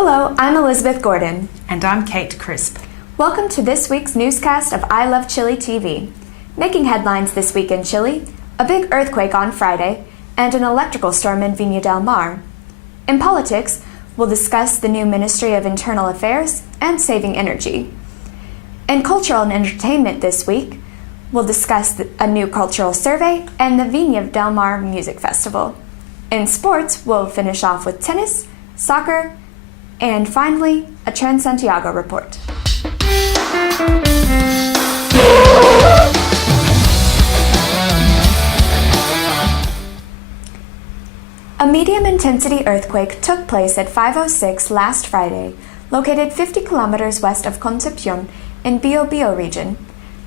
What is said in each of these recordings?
Hello, I'm Elizabeth Gordon. And I'm Kate Crisp. Welcome to this week's newscast of I Love Chile TV. Making headlines this week in Chile, a big earthquake on Friday, and an electrical storm in Viña del Mar. In politics, we'll discuss the new Ministry of Internal Affairs and saving energy. In cultural and entertainment this week, we'll discuss a new cultural survey and the Viña del Mar Music Festival. In sports, we'll finish off with tennis, soccer, and finally, a Transantiago report. A medium-intensity earthquake took place at 5:06 last Friday, located 50 kilometers west of Concepcion in Biobío region.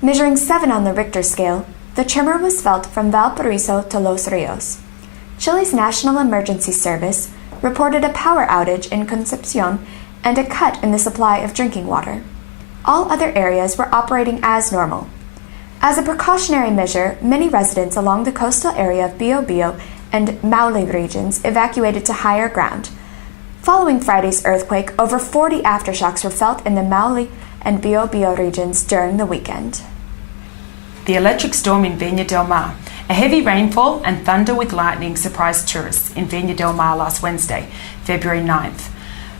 Measuring 7 on the Richter scale, the tremor was felt from Valparaiso to Los Rios. Chile's National Emergency Service reported a power outage in Concepcion and a cut in the supply of drinking water. All other areas were operating as normal. As a precautionary measure, many residents along the coastal area of Biobío and Maule regions evacuated to higher ground. Following Friday's earthquake, over 40 aftershocks were felt in the Maule and Biobío regions during the weekend. The electric storm in Viña del Mar. A heavy rainfall and thunder with lightning surprised tourists in Viña del Mar last Wednesday, February 9th.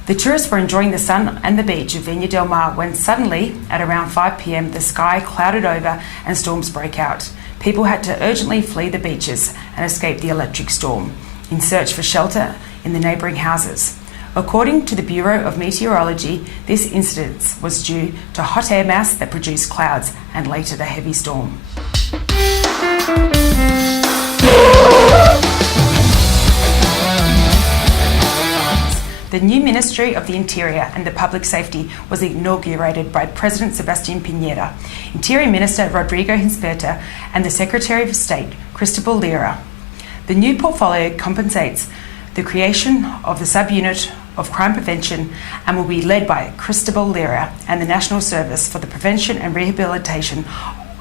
The tourists were enjoying the sun and the beach of Viña del Mar when suddenly, at around 5 p.m, the sky clouded over and storms broke out. People had to urgently flee the beaches and escape the electric storm in search for shelter in the neighbouring houses. According to the Bureau of Meteorology, this incident was due to hot air mass that produced clouds and later the heavy storm. The new Ministry of the Interior and the Public Safety was inaugurated by President Sebastián Piñera, Interior Minister Rodrigo Ginsberta, and the Secretary of State, Cristobal Lira. The new portfolio compensates the creation of the subunit of crime prevention and will be led by Cristobal Lira and the National Service for the Prevention and Rehabilitation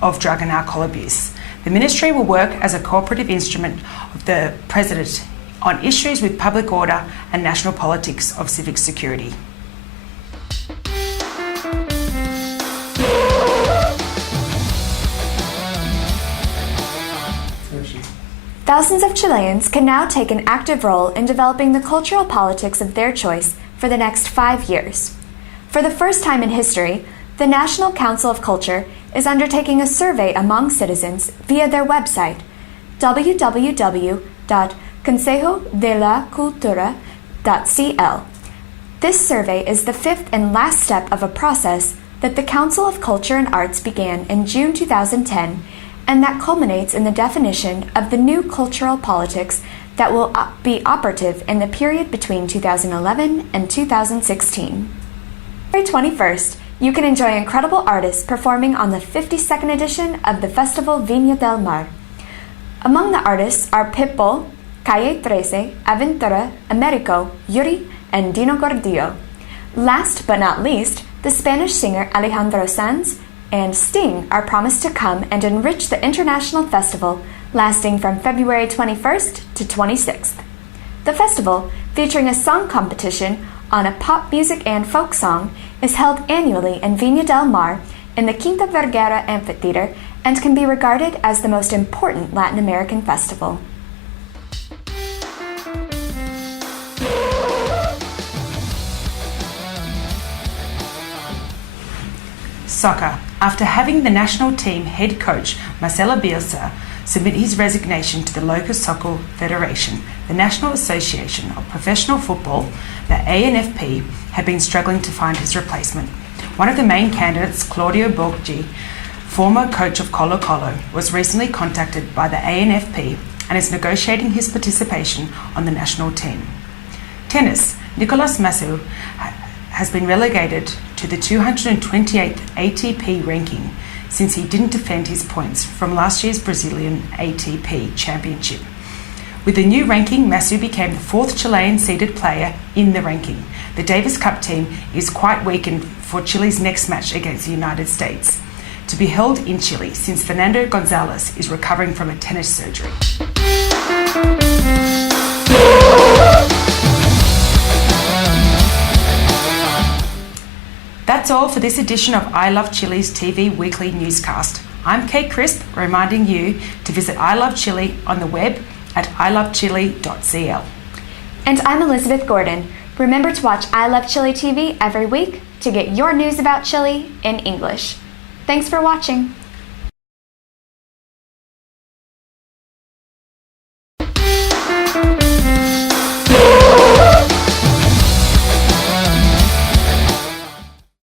of Drug and Alcohol Abuse. The ministry will work as a cooperative instrument of the President on issues with public order and national politics of civic security. Thousands of Chileans can now take an active role in developing the cultural politics of their choice for the next 5 years. For the first time in history, the National Council of Culture is undertaking a survey among citizens via their website, www.consejodelacultura.cl. This survey is the 5th and last step of a process that the Council of Culture and Arts began in June 2010 and that culminates in the definition of the new cultural politics that will be operative in the period between 2011 and 2016. February 21st, you can enjoy incredible artists performing on the 52nd edition of the festival Viña del Mar. Among the artists are Pitbull, Calle 13, Aventura, Americo, Yuri, and Dino Gordillo. Last but not least, the Spanish singer Alejandro Sanz and Sting are promised to come and enrich the international festival lasting from February 21st to 26th. The festival, featuring a song competition on a pop music and folk song, is held annually in Viña del Mar in the Quinta Vergara Amphitheater and can be regarded as the most important Latin American festival. Soccer. After having the national team head coach Marcelo Bielsa submit his resignation to the local soccer federation, the National Association of Professional Football, the ANFP, had been struggling to find his replacement. One of the main candidates, Claudio Borghi, former coach of Colo-Colo, was recently contacted by the ANFP and is negotiating his participation on the national team. Tennis. Nicolas Massou has been relegated to the 228th ATP ranking since he didn't defend his points from last year's Brazilian ATP Championship. With the new ranking, Massou became the 4th Chilean seeded player in the ranking. The Davis Cup team is quite weakened for Chile's next match against the United States, to be held in Chile since Fernando Gonzalez is recovering from a tennis surgery. That's all for this edition of I Love Chile's TV weekly newscast. I'm Kate Crisp, reminding you to visit I Love Chile on the web at ilovechile.cl. And I'm Elizabeth Gordon. Remember to watch I Love Chile TV every week to get your news about Chile in English. Thanks for watching.